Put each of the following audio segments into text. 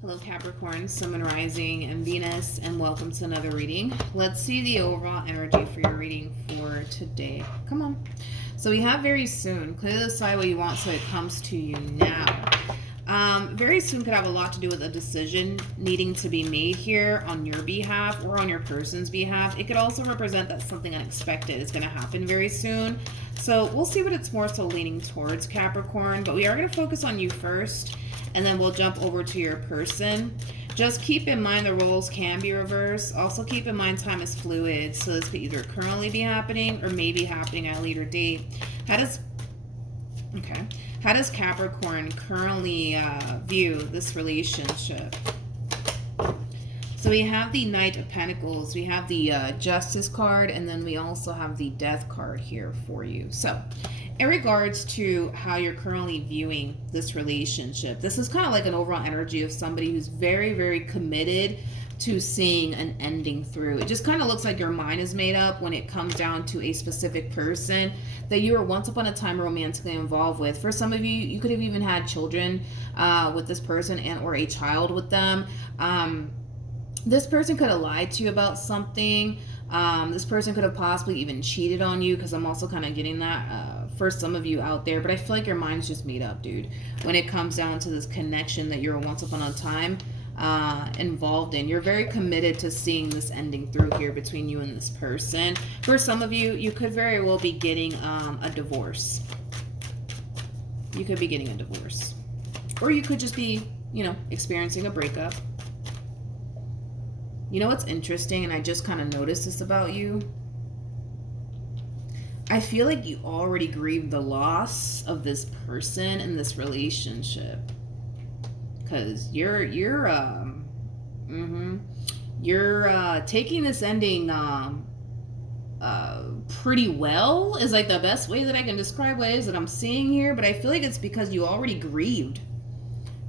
Hello Capricorn, Sun, Moon, Rising, and Venus, and welcome to another reading. Let's see the overall energy for your reading for today. Come on. So we have very soon. Clearly decide what you want so it comes to you now. Very soon could have a lot to do with a decision needing to be made here on your behalf or on your person's behalf. It could also represent that something unexpected is going to happen very soon. So we'll see what it's more so leaning towards, Capricorn, but we are going to focus on you first, and then we'll jump over to your person. Just keep in mind the roles can be reversed. Also keep in mind time is fluid, so this could either currently be happening or maybe happening at a later date. How does Capricorn currently view this relationship? So we have the Knight of Pentacles, we have the Justice card, and then we also have the Death card here for you. So in regards to how you're currently viewing this relationship, this is kind of like an overall energy of somebody who's very, very committed to seeing an ending through. It just kind of looks like your mind is made up when it comes down to a specific person that you were once upon a time romantically involved with. For some of you, you could have even had children with this person and or a child with them. This person could have lied to you about something. This person could have possibly even cheated on you, because I'm also kind of getting that for some of you out there. But I feel like your mind's just made up, dude, when it comes down to this connection that you're once upon a time involved in. You're very committed to seeing this ending through here between you and this person. For some of you, you could very well be getting a divorce. You could be getting a divorce. Or you could just be, experiencing a breakup. You know what's interesting, and I just kind of noticed this about you? I feel like you already grieved the loss of this person in this relationship, because you're taking this ending pretty well, is like the best way that I can describe what it is that I'm seeing here. But I feel like it's because you already grieved.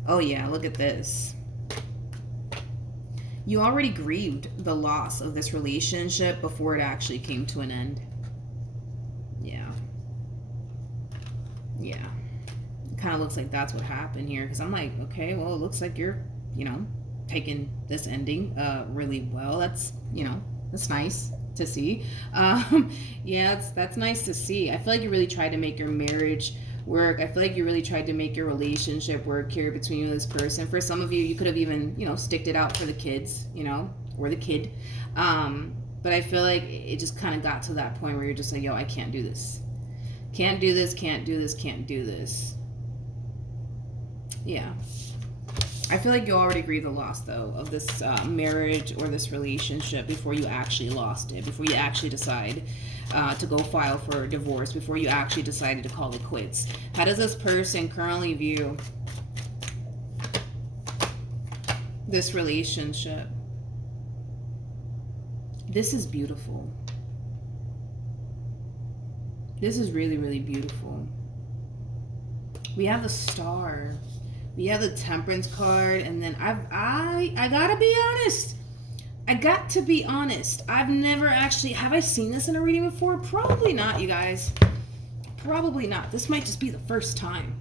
Oh yeah, look at this. You already grieved the loss of this relationship before it actually came to an end. Yeah. It kind of looks like that's what happened here, because I'm like, okay, well, it looks like you're, taking this ending really well. That's, that's nice to see. Yeah, that's nice to see. I feel like you really tried to make your marriage work. I feel like you really tried to make your relationship work here between you and this person. For some of you, you could have even, sticked it out for the kids, or the kid. But I feel like it just kind of got to that point where you're just like, yo, I can't do this. Can't do this, can't do this, can't do this. Yeah. I feel like you already grieved the loss, though, of this marriage or this relationship before you actually lost it, before you actually decide to go file for a divorce, before you actually decided to call it quits. How does this person currently view this relationship? This is beautiful. This is really, really beautiful. We have the Star. We have the Temperance card, and then I gotta be honest. I got to be honest. I've never actually, have I seen this in a reading before? Probably not, you guys. Probably not. This might just be the first time.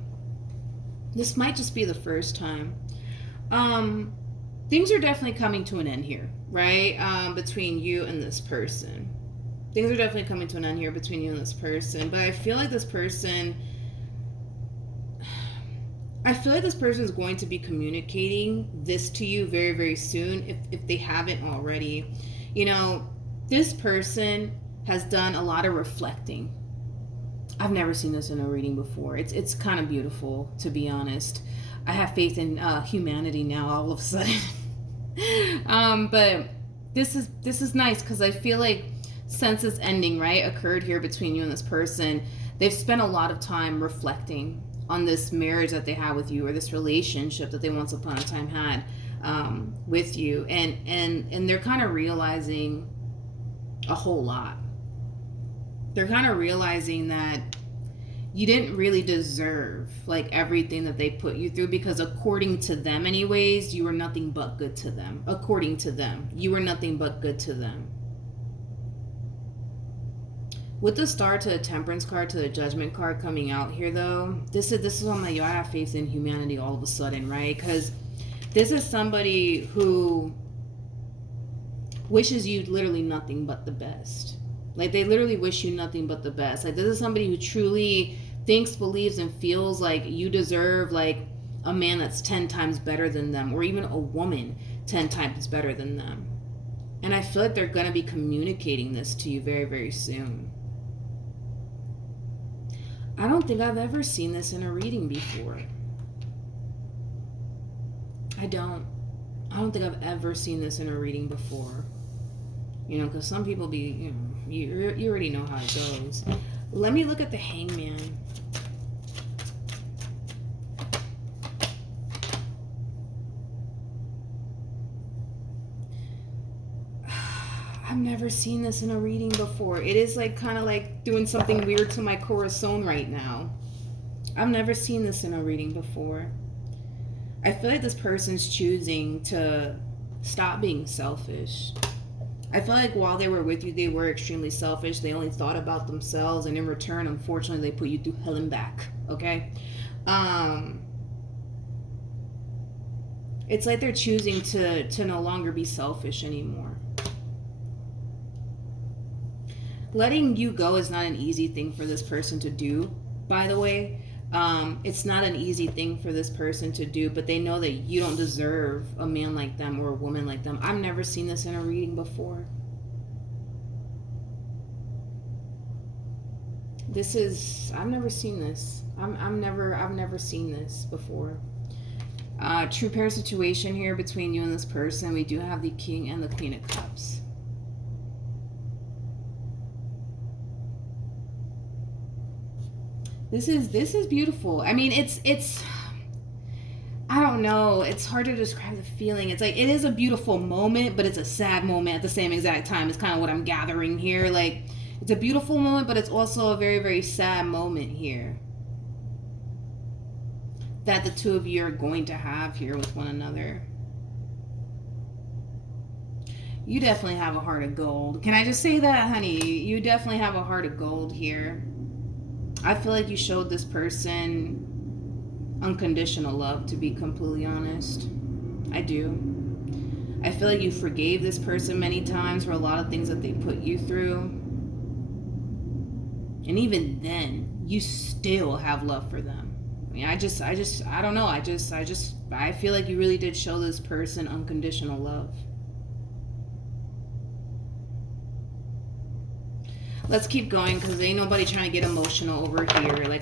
This might just be the first time. Things are definitely coming to an end here, right? Between you and this person. Things are definitely coming to an end here between you and this person. But I feel like this person is going to be communicating this to you very, very soon, if they haven't already. This person has done a lot of reflecting. I've never seen this in a reading before. It's kind of beautiful, to be honest. I have faith in humanity now all of a sudden. But this is nice, because I feel like since this ending, right, occurred here between you and this person, they've spent a lot of time reflecting on this marriage that they had with you, or this relationship that they once upon a time had with you, and they're kind of realizing a whole lot. They're kind of realizing that you didn't really deserve like everything that they put you through, because according to them anyways, you were nothing but good to them. According to them, you were nothing but good to them. With the Star to the Temperance card to the Judgment card coming out here, though, this is on my, I have faith in humanity all of a sudden, right? Because This is somebody who wishes you literally nothing but the best. Like, they literally wish you nothing but the best. Like, this is somebody who truly thinks, believes, and feels like you deserve, like, a man that's 10 times better than them, or even a woman 10 times better than them. And I feel like they're going to be communicating this to you very, very soon. I don't think I've ever seen this in a reading before. I don't think I've ever seen this in a reading before. You know, because some people be, you know, you already know how it goes. Let me look at the Hangman. I've never seen this in a reading before. It is like kind of like doing something weird to my corazon right now. I've never seen this in a reading before. I feel like this person's choosing to stop being selfish. I feel like while they were with you, they were extremely selfish. They only thought about themselves, and in return, unfortunately, they put you through hell and back. Okay? It's like they're choosing to no longer be selfish anymore. Letting you go is not an easy thing for this person to do, by the way. It's not an easy thing for this person to do, but they know that you don't deserve a man like them or a woman like them. I've never seen this in a reading before. I've never seen this. I've never seen this before. True pair situation here between you and this person. We do have the King and the Queen of Cups. This is beautiful. I mean, it's I don't know. It's hard to describe the feeling. It's like, it is a beautiful moment, but it's a sad moment at the same exact time. It's kind of what I'm gathering here. Like, it's a beautiful moment, but it's also a very, very sad moment here that the two of you are going to have here with one another. You definitely have a heart of gold. Can I just say that, honey? You definitely have a heart of gold here. I feel like you showed this person unconditional love, to be completely honest. I do. I feel like you forgave this person many times for a lot of things that they put you through. And even then, you still have love for them. I mean, I don't know. I feel like you really did show this person unconditional love. Let's keep going, because ain't nobody trying to get emotional over here. Like,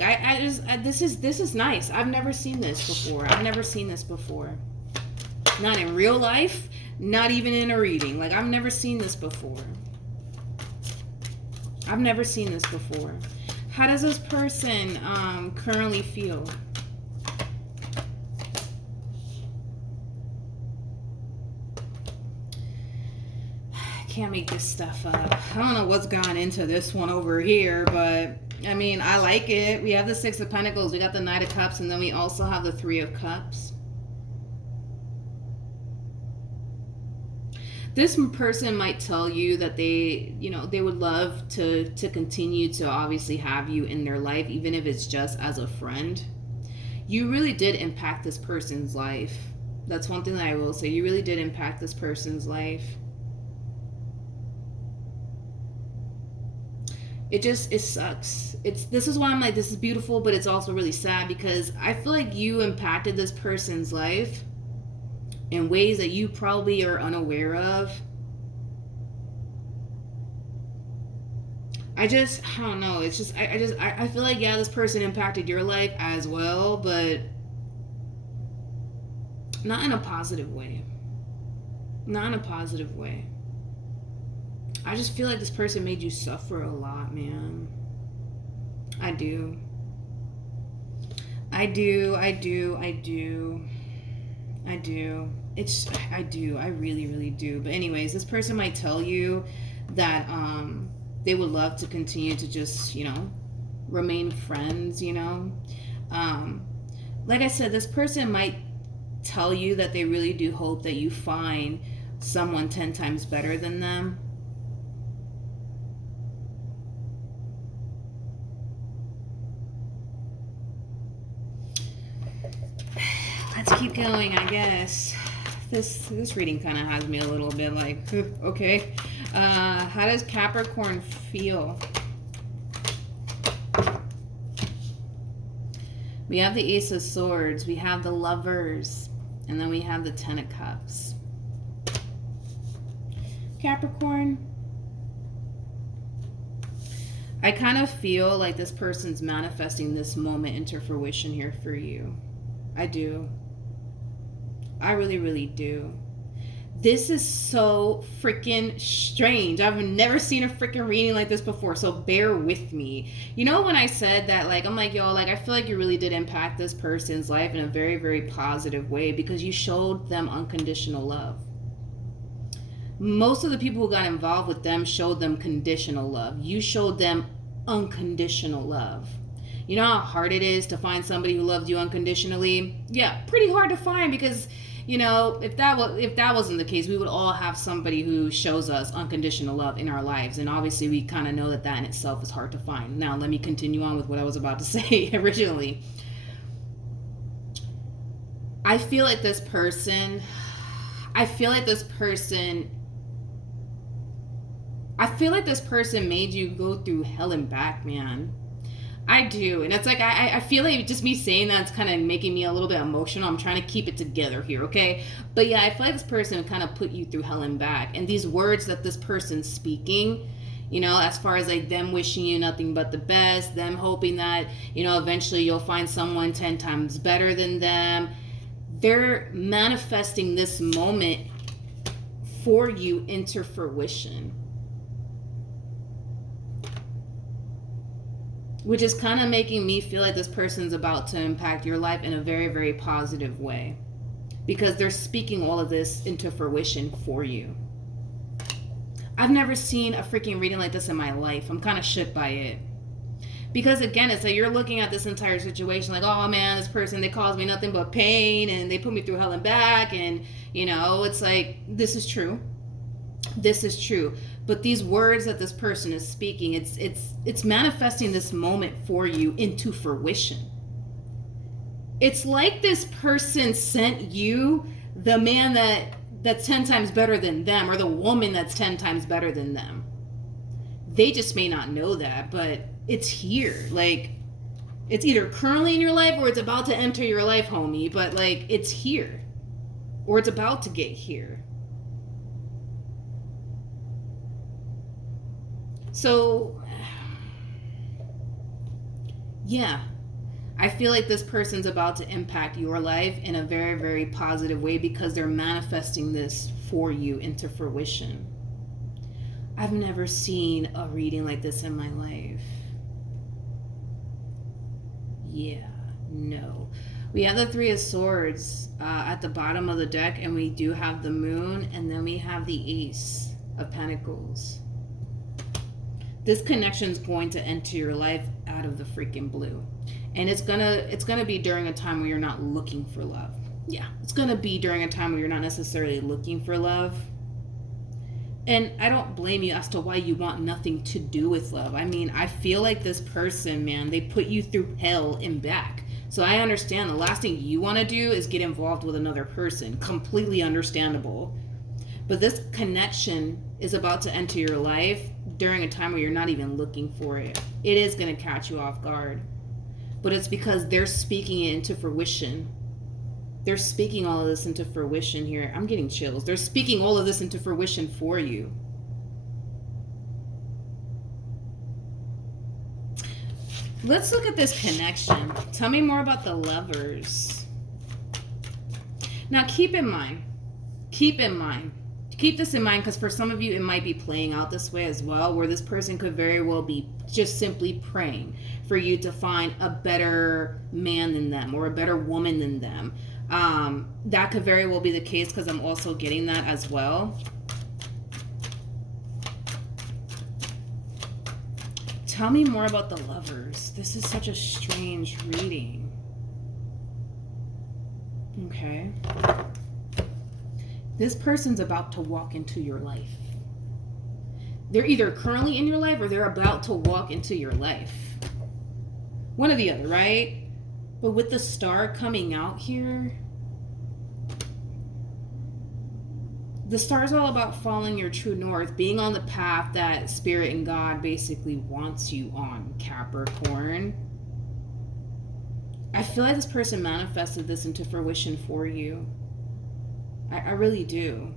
this is nice. I've never seen this before. Not in real life, not even in a reading. Like, I've never seen this before. How does this person currently feel? Can't make this stuff up. I don't know what's gone into this one over here, but I mean, I like it. We have the Six of Pentacles, we got the Knight of Cups, and then we also have the Three of Cups. This person might tell you that they would love to continue to obviously have you in their life, even if it's just as a friend. You really did impact this person's life. That's one thing that I will say. You really did impact this person's life. It sucks. This is why I'm like, this is beautiful, but it's also really sad, because I feel like you impacted this person's life in ways that you probably are unaware of. I don't know. It's just, I feel like, yeah, this person impacted your life as well, but not in a positive way. I just feel like this person made you suffer a lot, man. I do. I really, really do. But anyways, this person might tell you that they would love to continue to just, remain friends, Like I said, this person might tell you that they really do hope that you find someone 10 times better than them. Let's keep going, I guess. This reading kind of has me a little bit like, okay. How does Capricorn feel? We have the Ace of Swords, we have the Lovers, and then we have the Ten of Cups. Capricorn, I kind of feel like this person's manifesting this moment into fruition here for you. I do. I really, really do. This is so freaking strange. I've never seen a freaking reading like this before, so bear with me. You know, when I said that, like, I'm like, yo, like, I feel like you really did impact this person's life in a very, very positive way because you showed them unconditional love. Most of the people who got involved with them showed them conditional love. You showed them unconditional love. You know how hard it is to find somebody who loves you unconditionally? Yeah, pretty hard to find because, you know, if that wasn't the case, we would all have somebody who shows us unconditional love in our lives. And obviously we kind of know that that in itself is hard to find. Now, let me continue on with what I was about to say originally. I feel like this person made you go through hell and back, man. I do. And it's like, I feel like just me saying that's kind of making me a little bit emotional. I'm trying to keep it together here, okay? But yeah, I feel like this person kind of put you through hell and back. And these words that this person's speaking, you know, as far as like them wishing you nothing but the best, them hoping that, you know, eventually you'll find someone 10 times better than them. They're manifesting this moment for you into fruition. Which is kind of making me feel like this person's about to impact your life in a very, very positive way. Because they're speaking all of this into fruition for you. I've never seen a freaking reading like this in my life. I'm kind of shook by it. Because again, it's like you're looking at this entire situation like, oh man, this person, they caused me nothing but pain and they put me through hell and back. And, you know, it's like, this is true. This is true. But these words that this person is speaking, it's manifesting this moment for you into fruition. It's like this person sent you the man that's 10 times better than them, or the woman that's 10 times better than them. They just may not know that, but it's here. Like, it's either currently in your life or it's about to enter your life, homie. But like, it's here, or it's about to get here. So, yeah, I feel like this person's about to impact your life in a very, very positive way because they're manifesting this for you into fruition. I've never seen a reading like this in my life. Yeah, no. We have the Three of Swords at the bottom of the deck, and we do have the Moon, and then we have the Ace of Pentacles. This connection is going to enter your life out of the freaking blue. And it's gonna be during a time where you're not looking for love. Yeah, it's gonna be during a time where you're not necessarily looking for love. And I don't blame you as to why you want nothing to do with love. I mean, I feel like this person, man, they put you through hell and back. So I understand the last thing you want to do is get involved with another person. Completely understandable. But this connection is about to enter your life during a time where you're not even looking for it. It is going to catch you off guard. But it's because they're speaking it into fruition. They're speaking all of this into fruition here. I'm getting chills. They're speaking all of this into fruition for you. Let's look at this connection. Tell me more about the Lovers. Now keep in mind, keep this in mind, because for some of you it might be playing out this way as well, where this person could very well be just simply praying for you to find a better man than them or a better woman than them. That could very well be the case, because I'm also getting that as well. Tell me more about the Lovers. This is such a strange reading. Okay. This person's about to walk into your life. They're either currently in your life or they're about to walk into your life. One or the other, right? But with the Star coming out here, The star is all about following your true north, being on the path that Spirit and God basically wants you on, Capricorn. I feel like this person manifested this into fruition for you. I really do.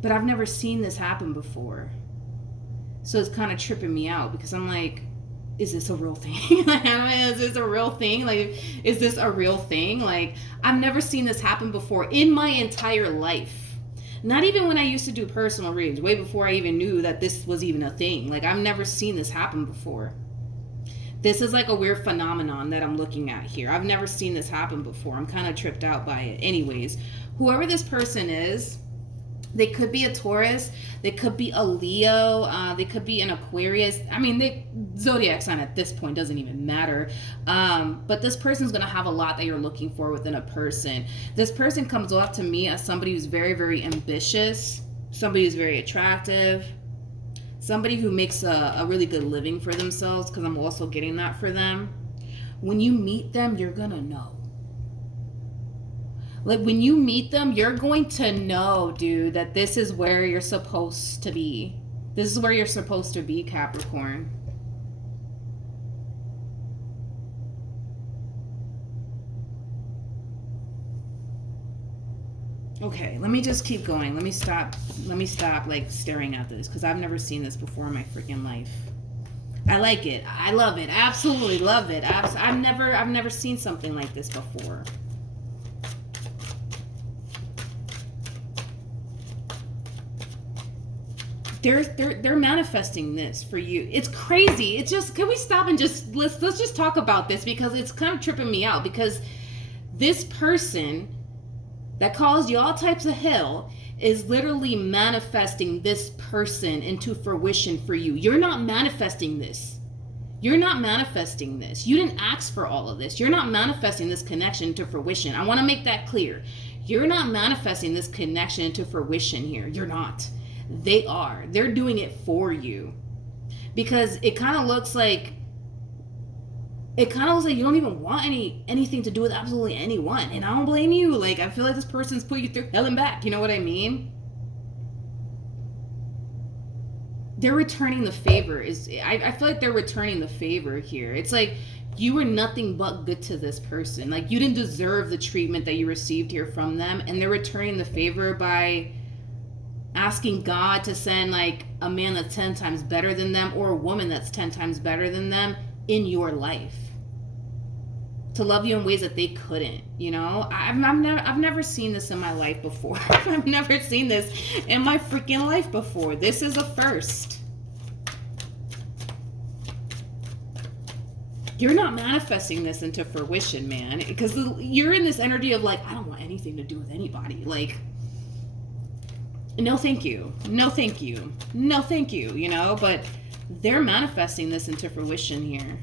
But I've never seen this happen before. So it's kind of tripping me out because I'm like, is this a real thing? Is this a real thing? Like, is this a real thing? Like, I've never seen this happen before in my entire life. Not even when I used to do personal reads, way before I even knew that this was even a thing. Like, I've never seen this happen before. This is like a weird phenomenon that I'm looking at here. I've never seen this happen before. I'm kind of tripped out by it. Anyways, whoever this person is, they could be a Taurus, they could be a Leo, they could be an Aquarius. I mean, zodiac sign at this point doesn't even matter. But this person's going to have a lot that you're looking for within a person. This person comes off to me as somebody who's very, very ambitious, somebody who's very attractive, somebody who makes a really good living for themselves, because I'm also getting that for them. When you meet them, you're going to know. Like, when you meet them, you're going to know, dude, that this is where you're supposed to be. This is where you're supposed to be, Capricorn. Okay, let me just keep going. Let me stop like staring at this, because I've never seen this before in my freaking life. I like it. I love it. Absolutely love it. I've never seen something like this before. They're manifesting this for you. It's crazy. It's just, can we stop and just let's just talk about this, because it's kind of tripping me out, because this person that caused you all types of hell is literally manifesting this person into fruition for you. You're not manifesting this. You're not manifesting this. You didn't ask for all of this. You're not manifesting this connection to fruition. I want to make that clear. You're not manifesting this connection into fruition here. You're not. They are. They're doing it for you. Because it kind of looks like you don't even want anything to do with absolutely anyone. And I don't blame you. Like, I feel like this person's put you through hell and back. You know what I mean? They're returning the favor. I feel like they're returning the favor here. It's like you were nothing but good to this person. Like, you didn't deserve the treatment that you received here from them. And they're returning the favor by asking God to send like a man that's 10 times better than them, or a woman that's 10 times better than them in your life, to love you in ways that they couldn't. You know, I've never seen this in my life before. I've never seen this in my freaking life before. This is a first. You're not manifesting this into fruition, man, because you're in this energy of like, I don't want anything to do with anybody. Like, no thank you, no thank you, no thank you, you know. But they're manifesting this into fruition here.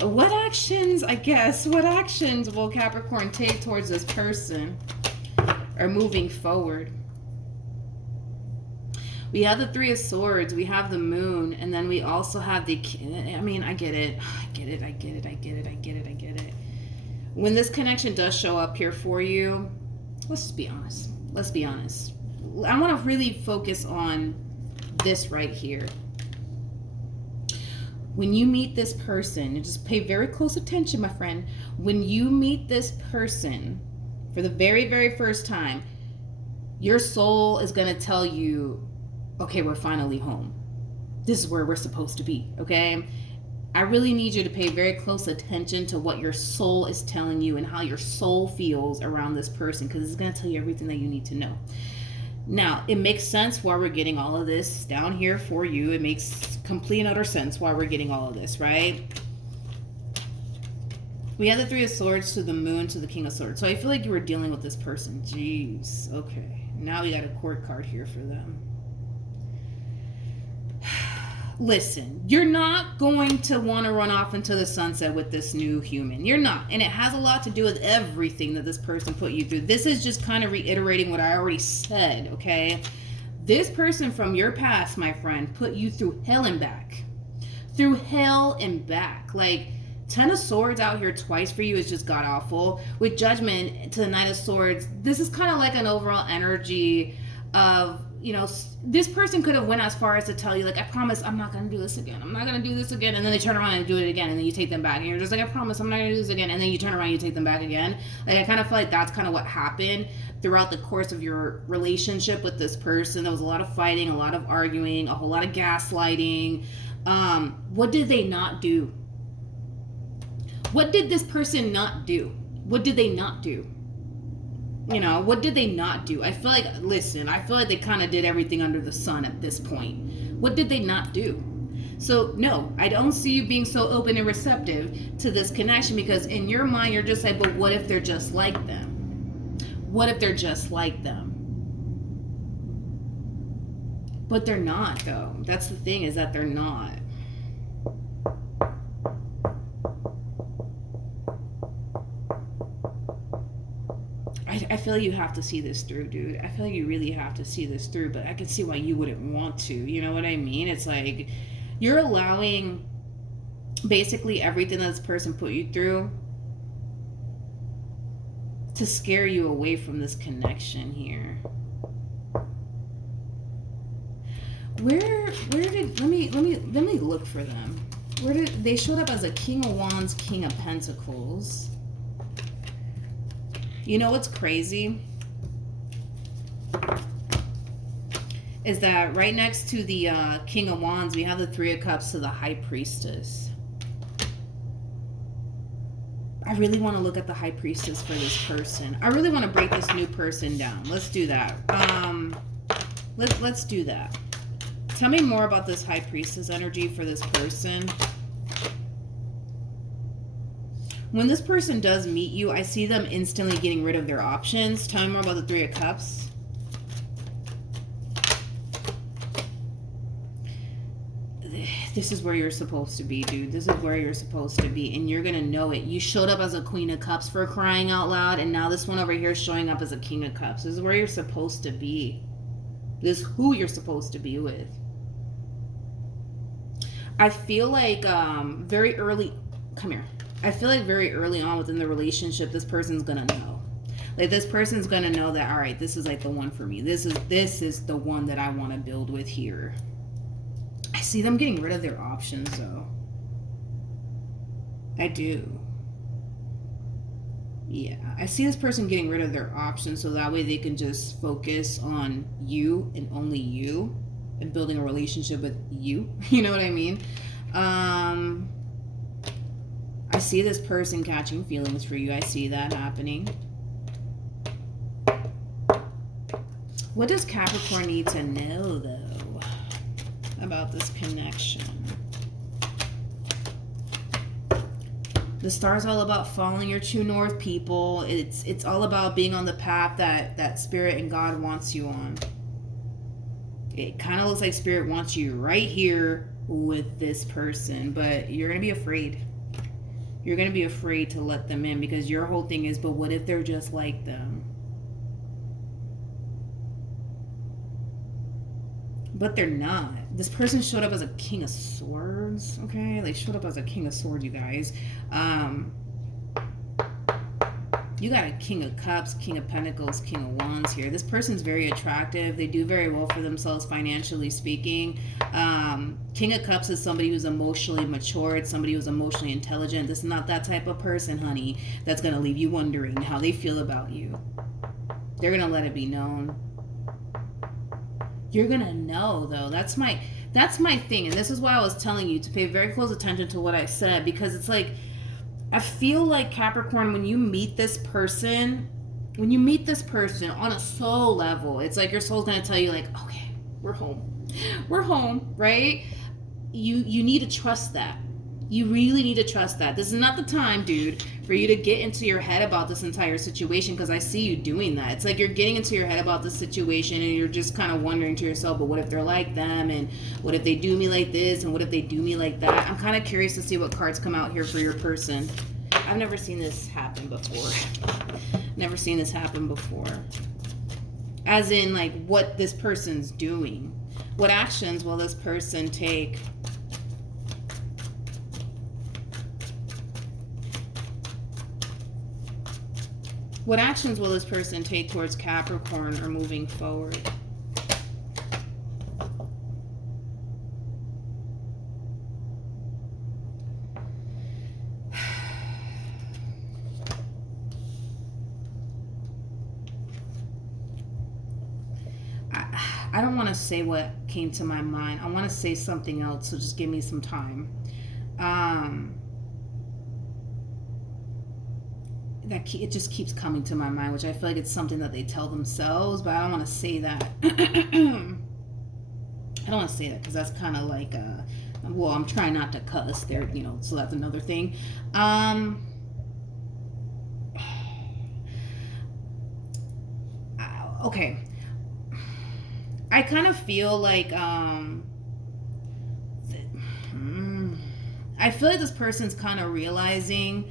What actions will Capricorn take towards this person, or moving forward? We have the Three of Swords, we have the Moon, and then we also have the, I mean, I get it. When this connection does show up here for you, let's just be honest. Let's be honest. I want to really focus on this right here. When you meet this person, and just pay very close attention, my friend. When you meet this person for the very, very first time, your soul is going to tell you, okay, we're finally home. This is where we're supposed to be, okay? I really need you to pay very close attention to what your soul is telling you and how your soul feels around this person, because it's going to tell you everything that you need to know. Now, it makes sense why we're getting all of this down here for you. It makes complete and utter sense why we're getting all of this, right? We have the Three of Swords to the Moon to the King of Swords. So I feel like you were dealing with this person. Jeez. Okay. Now we got a court card here for them. Listen, you're not going to want to run off into the sunset with this new human. You're not. And it has a lot to do with everything that this person put you through. This is just kind of reiterating what I already said, okay? This person from your past, my friend, put you through hell and back. Through hell and back. Like, Ten of Swords out here twice for you is just god awful. With Judgment to the Knight of Swords, this is kind of like an overall energy of, you know, this person could have went as far as to tell you, like, I promise I'm not going to do this again. I'm not going to do this again. And then they turn around and do it again. And then you take them back. And you're just like, I promise I'm not going to do this again. And then you turn around and you take them back again. Like, I kind of feel like that's kind of what happened throughout the course of your relationship with this person. There was a lot of fighting, a lot of arguing, a whole lot of gaslighting. What did they not do? What did this person not do? What did they not do? You know, what did they not do? I feel like, listen, I feel like they kind of did everything under the sun at this point. What did they not do? So, no, I don't see you being so open and receptive to this connection, because in your mind, you're just like, but what if they're just like them? What if they're just like them? But they're not, though. That's the thing, is that they're not. I feel like you have to see this through, dude. I feel like you really have to see this through, but I can see why you wouldn't want to. You know what I mean? It's like you're allowing basically everything that this person put you through to scare you away from this connection here. Where did let me look for them. Where did they showed up as a King of Wands, King of Pentacles? You know what's crazy? Is that right next to the King of Wands, we have the Three of Cups to the High Priestess. I really want to look at the High Priestess for this person. I really want to break this new person down. Let's do that. Let's do that. Tell me more about this High Priestess energy for this person. When this person does meet you, I see them instantly getting rid of their options. Tell me more about the Three of Cups. This is where you're supposed to be, dude. This is where you're supposed to be, and you're gonna know it. You showed up as a Queen of Cups, for crying out loud, and now this one over here is showing up as a King of Cups. This is where you're supposed to be. This is who you're supposed to be with. I feel like very early... Come here. I feel like very early on within the relationship, this person's gonna know. Like, this person's gonna know that, all right, this is like the one for me. This is the one that I want to build with here. I see them getting rid of their options, though. I do. Yeah, I see this person getting rid of their options so that way they can just focus on you and only you and building a relationship with you. You know what I mean? I see this person catching feelings for you. I see that happening. What does Capricorn need to know, though, about this connection? The star's all about following your true north, people. It's all about being on the path that Spirit and God wants you on. It kind of looks like Spirit wants you right here with this person, but you're going to be afraid. You're going to be afraid to let them in because your whole thing is, but what if they're just like them? But they're not. This person showed up as a King of Swords, okay? They showed up as a King of Swords, you guys. You got a King of Cups, King of Pentacles, King of Wands here. This person's very attractive. They do very well for themselves financially speaking. King of Cups is somebody who's emotionally matured, somebody who's emotionally intelligent. This is not that type of person, honey, that's going to leave you wondering how they feel about you. They're going to let it be known. You're going to know, though. That's my thing. And this is why I was telling you to pay very close attention to what I said, because it's like, I feel like, Capricorn, when you meet this person on a soul level, it's like your soul's going to tell you, like, okay, we're home, right? You need to trust that. You really need to trust that. This is not the time, dude, for you to get into your head about this entire situation, because I see you doing that. It's like you're getting into your head about this situation and you're just kind of wondering to yourself, but what if they're like them? And what if they do me like this? And what if they do me like that? I'm kind of curious to see what cards come out here for your person. I've never seen this happen before. Never seen this happen before. As in, like, what this person's doing. What actions will this person take What actions will this person take towards Capricorn or moving forward? I don't want to say what came to my mind. I want to say something else, so just give me some time. It just keeps coming to my mind, which I feel like it's something that they tell themselves, but I don't want to say that. I don't want to say that because that's kind of like, well, I'm trying not to cuss there, you know, so that's another thing. Okay. I kind of feel like, I feel like this person's kind of realizing,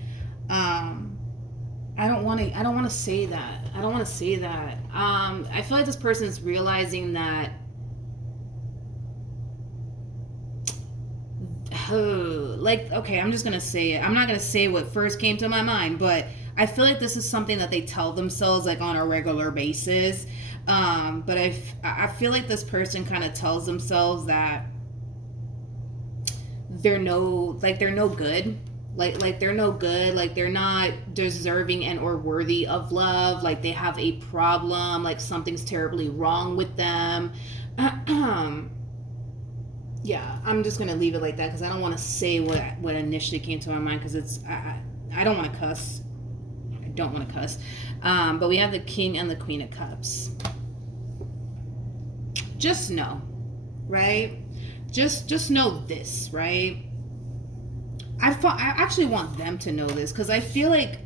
I don't want to say that. I don't want to say that. I feel like this person's realizing that, okay, I'm just going to say it. I'm not going to say what first came to my mind, but I feel like this is something that they tell themselves like on a regular basis. But I feel like this person kind of tells themselves that they're no good. Like they're no good, like they're not deserving and or worthy of love, like they have a problem, like something's terribly wrong with them. Yeah, I'm just gonna leave it like that because I don't want to say what initially came to my mind because it's I don't want to cuss. I don't want to cuss. But we have the King and the Queen of Cups. Just know, right? Just know this, right? I actually want them to know this because I feel like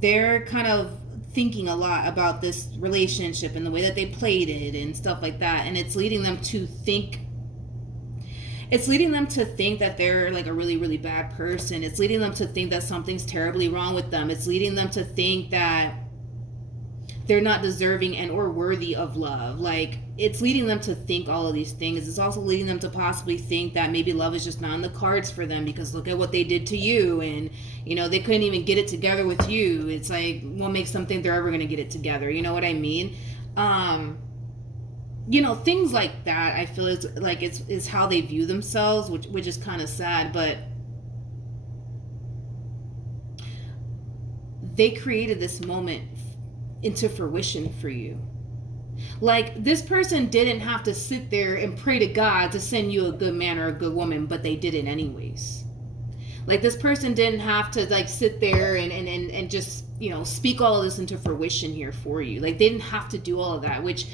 they're kind of thinking a lot about this relationship and the way that they played it and stuff like that, and it's leading them to think that they're like a really, really bad person. It's leading them to think that something's terribly wrong with them. It's leading them to think that they're not deserving and or worthy of love. Like, it's leading them to think all of these things. It's also leading them to possibly think that maybe love is just not in the cards for them because look at what they did to you, and you know, they couldn't even get it together with you. It's like, what makes them think they're ever going to get it together? You know what I mean? You know, things like that. I feel it's how they view themselves, which is kind of sad, but they created this moment into fruition for you. Like, this person didn't have to sit there and pray to God to send you a good man or a good woman, but they did it anyways. Like, this person didn't have to like sit there and just, you know, speak all of this into fruition here for you. Like, they didn't have to do all of that, which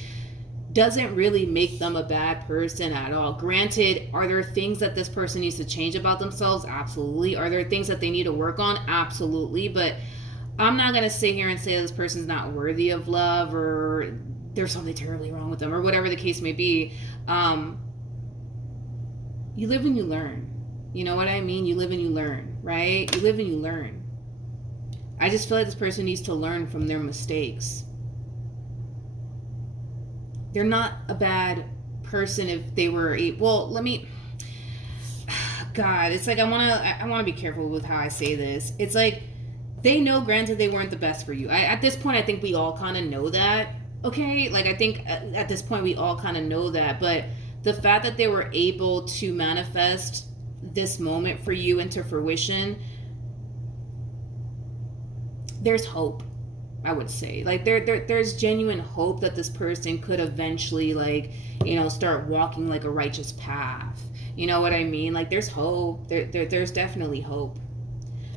doesn't really make them a bad person at all. Granted, are there things that this person needs to change about themselves? Absolutely. Are there things that they need to work on? Absolutely. But I'm not going to sit here and say this person's not worthy of love or there's something terribly wrong with them or whatever the case may be. You live and you learn. You know what I mean? You live and you learn, right? You live and you learn. I just feel like this person needs to learn from their mistakes. They're not a bad person if they were God, it's like I want to be careful with how I say this. It's like, they know, granted, they weren't the best for you. At this point, I think we all kind of know that, okay? Like, I think at this point, we all kind of know that. But the fact that they were able to manifest this moment for you into fruition, there's hope, I would say. Like, there's genuine hope that this person could eventually, like, you know, start walking, like, a righteous path. You know what I mean? Like, there's hope. There's definitely hope.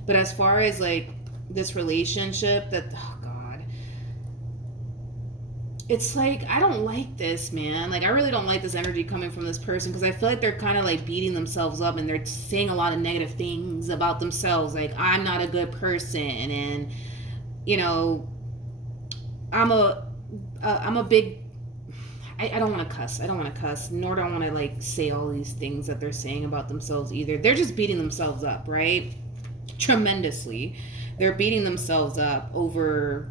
But as far as, like, this relationship oh God, it's like, I don't like this, man. Like, I really don't like this energy coming from this person because I feel like they're kind of like beating themselves up and they're saying a lot of negative things about themselves. Like, I'm not a good person, and you know, I'm a big, I don't want to cuss. I don't want to cuss, nor do I want to like say all these things that they're saying about themselves either. They're just beating themselves up, right? Tremendously. They're beating themselves up over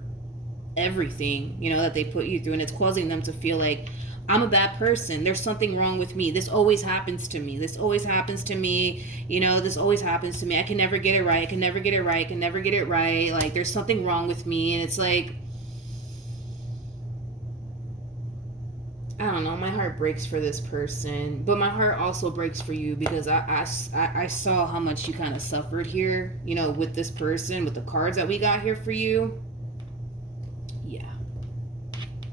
everything, you know, that they put you through, and it's causing them to feel like, I'm a bad person. There's something wrong with me. This always happens to me. This always happens to me. You know, this always happens to me. I can never get it right. I can never get it right. I can never get it right. Like, there's something wrong with me. And it's like, I don't know. My heart breaks for this person. But my heart also breaks for you because I saw how much you kind of suffered here, you know, with this person, with the cards that we got here for you. Yeah.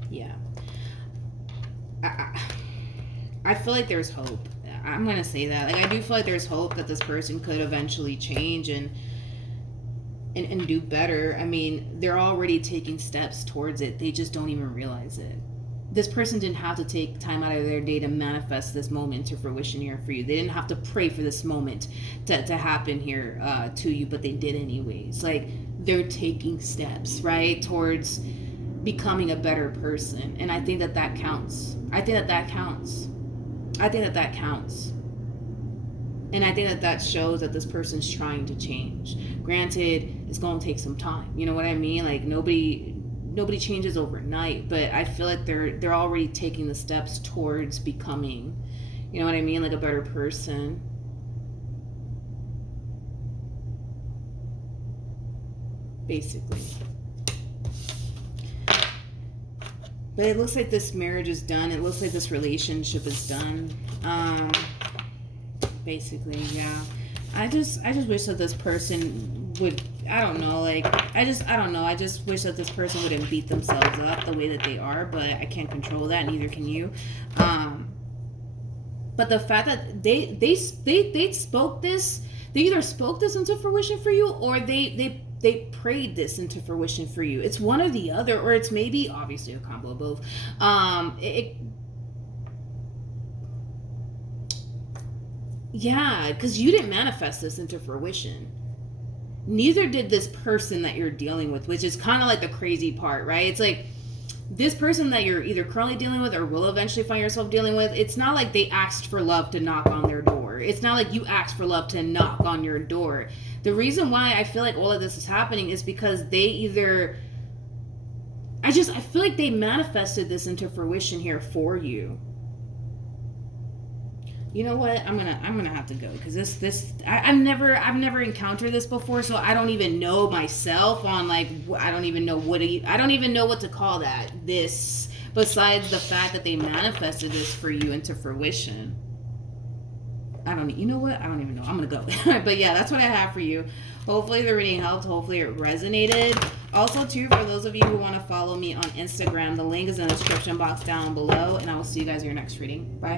Yeah. I feel like there's hope. I'm gonna say that. Like, I do feel like there's hope that this person could eventually change and do better. I mean, they're already taking steps towards it. They just don't even realize it. This person didn't have to take time out of their day to manifest this moment to fruition here for you. They didn't have to pray for this moment to happen here to you, but they did anyways. Like, they're taking steps, right, towards becoming a better person. And I think that that counts. I think that counts. I think that counts. And I think that shows that this person's trying to change. Granted, it's going to take some time. You know what I mean? Like, nobody changes overnight, but I feel like they're already taking the steps towards becoming, you know what I mean, like a better person. Basically. But it looks like this marriage is done. It looks like this relationship is done. Basically, yeah. I just wish that this person would, I don't know, like, I don't know. I just wish that this person wouldn't beat themselves up the way that they are, but I can't control that, neither can you. But the fact that they spoke this, they either spoke this into fruition for you, or they prayed this into fruition for you. It's one or the other, or it's maybe obviously a combo of both. Yeah, because you didn't manifest this into fruition. Neither did this person that you're dealing with, which is kind of like the crazy part, right? It's like, this person that you're either currently dealing with or will eventually find yourself dealing with, it's not like they asked for love to knock on their door. It's not like you asked for love to knock on your door. The reason why I feel like all of this is happening is because they either, I feel like they manifested this into fruition here for you. You know what? I'm gonna have to go because I've never encountered this before, so I don't even know myself on, like, I don't even know what to call that. This, besides the fact that they manifested this for you into fruition. You know what? I don't even know. I'm gonna go. But yeah, that's what I have for you. Hopefully the reading helped. Hopefully it resonated. Also, too, for those of you who want to follow me on Instagram, the link is in the description box down below, and I will see you guys in your next reading. Bye.